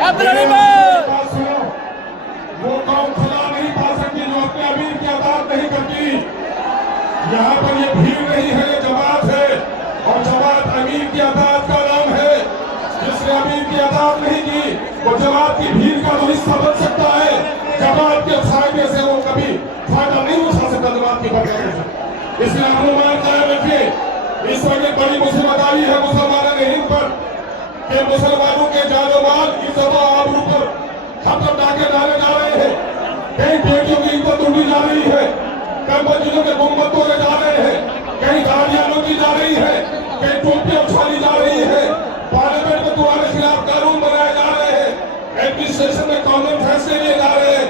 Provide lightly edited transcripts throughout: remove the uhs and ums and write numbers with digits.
وہ قوم خدا نہیں پا سکتی جو اپنے امیر کی اطاعت نہیں کرتی. یہاں پر یہ بھیڑ نہیں ہے، یہ جماعت ہے، اور جماعت امیر کی اطاعت کا نام ہے. جس نے امیر کی اطاعت نہیں کی وہ جماعت کی بھیڑ کا تو حصہ بن سکتا ہے، جماعت کے فائدے سے وہ کبھی فائدہ نہیں اٹھا سکتا جماعت کی برکت سے. اس لیے اپنا قائم رکھیے. اس وقت ایک بڑی مصیبت آئی ہے مسلمانوں نے ہند پر کہ مسلمانوں کے جان و مال عزت و آبرو پر خطر ڈاکے ڈالے جا رہے ہیں. کئی بیٹیوں کی عزت اڑی جا رہی ہے، کئی مسجدوں کے گنبد توڑے جا رہے ہیں، کئی گاڑیاں لوٹی جا رہی ہے، کئی ٹوپیاں اچھالی جا رہی ہے، پارلیمنٹ میں تمہارے خلاف قانون بنائے جا رہے ہیں، ایڈمنسٹریشن میں قانون فیصلے لیے جا رہے ہیں.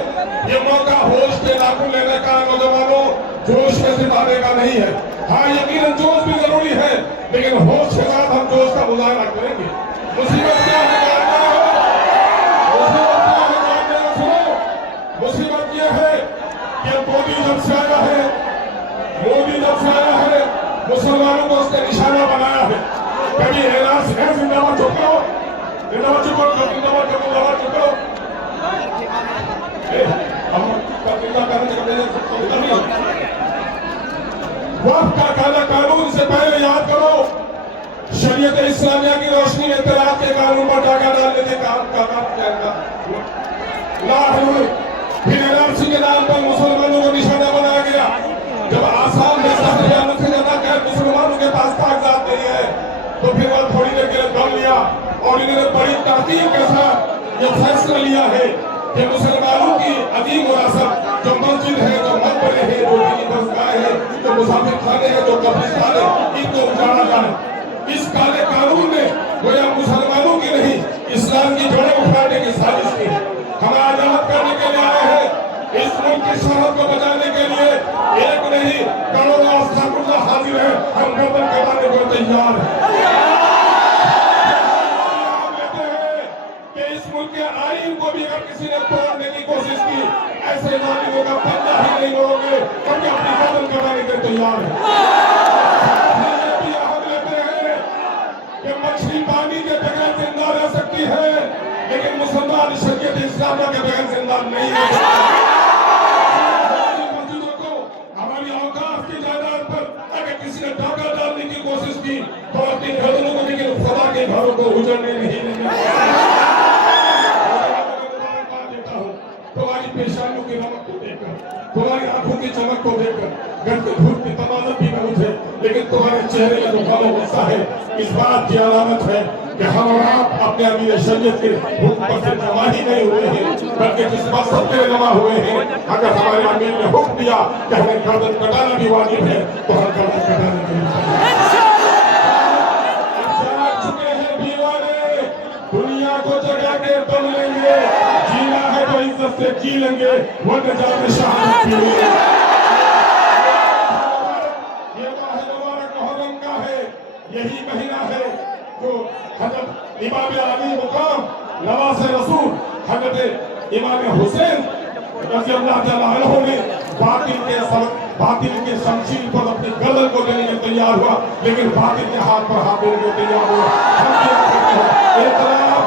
یہ موقع ہوش کے ناخن لینے کا، نوجوانوں جوش میں ستانے کا نہیں ہے. ہاں یقیناً جوش بھی ضروری ہے، لیکن ہوش کے ساتھ ہم جوش کا مظاہرہ کریں گے. مصیبت کیا ہے جانتے ہو؟ مصیبت یہ ہے کہ مودی جب سے آیا ہے مسلمانوں کو اس نے نشانہ بنایا ہے. کبھی اعلان ہے زندہ باد چکو، زندہ باد چکو، زندہ باد چکو، زندہ باد چکو. وقت کا کالا قانون سے پہلے یاد کرو، شریعت اسلامیہ کی روشنی میں طلاق کے قانون پر ڈاکہ ڈالنے کے کام کیا گا. پھر NRC کے نام پر مسلمانوں کو نشانہ بنایا گیا. جب آسام میں سہریانوں سے زیادہ غیر مسلمانوں کے پاس کاغذات نہیں ہے تو پھر وہ تھوڑی دیر کے لیے دم لیا اور انہوں نے بڑی تحقیق کے ساتھ یہ فیصلہ لیا ہے کہ مسلمانوں کی عظیم وراثت جو مسجد ہے، جو مقبرے ہیں، جو دینی درسگاہ ہے، جو مسافر خانے ہیں، جو قبرستان ہے، ان کو اجاڑا جائے. اس کالے قانون نے گویا مسلمانوں کی نہیں اسلام کی جڑیں اکھاڑنے کی سازش کی. ہم آزاد کرنے کے لیے آئے ہیں، اس ملک کی شرف کو بچانے کے لیے. ایک نہیں کروڑوں استغفر حاضر ہیں، ہم گردن کٹانے کو تیار ہیں. کہ اس ملک کے آئین کو بھی اگر کسی نے توڑنے کی کوشش کی، ایسے ظالموں کا پلہ ہی نہیں لوگوں گے، کیونکہ اپنی گردن کٹانے کے تیار ہیں. کہ مچھلی پانی کے بغیر زندہ رہ سکتی ہے، لیکن مسلمان شریعت اسلامیہ کے بغیر زندہ نہیں رہ سکتا. مسجدوں کو ہماری اوقاف کی جائیداد پر اگر کسی نے ڈاکہ ڈالنے کی کوشش کی تو اپنی گردنوں کو، لیکن خدا کے گھروں کو اجڑنے نہیں دیں گے. تمہاری پیشانیوں کی نمک کو دیکھ کر، تمہاری آنکھوں کی چمک کو دیکھ کر گھر کے دھوپ کی تمازت بھی نہ اٹھے، لیکن تمہارے چہرے کا جو غم و غصہ ہے اس بات کی علامت ہے کہ ہم اور آپ اپنے امیر شریعت کے حکم پر سے جمع ہی نہیں ہوئے ہیں، بلکہ کس مقصد کے جمع ہوئے ہیں. اگر ہمارے امیر نے حکم دیا کہ ہمیں گردن کٹانا بھی واجب ہے تو ہم گردن کٹانے کے لیے چکے ہیں. دیوانے دنیا کو جگہ کے تم لیں گے، جینا ہے تو عزت سے جی لیں گے، ورنہ جان شہادت پی لیں گے. یہی مہینہ ہے جو حضرت امام علی مقام نواز رسول حضرت امام حسین رضی اللہ تعالیٰ عنہ نے باطل کے شمشیر پر اپنی گردن کو دینے کے تیار ہوا، لیکن باطل کے ہاتھ پر ہاتھ دینے کے تیار ہوا. ہم کیا کہتے ہیں؟ احترام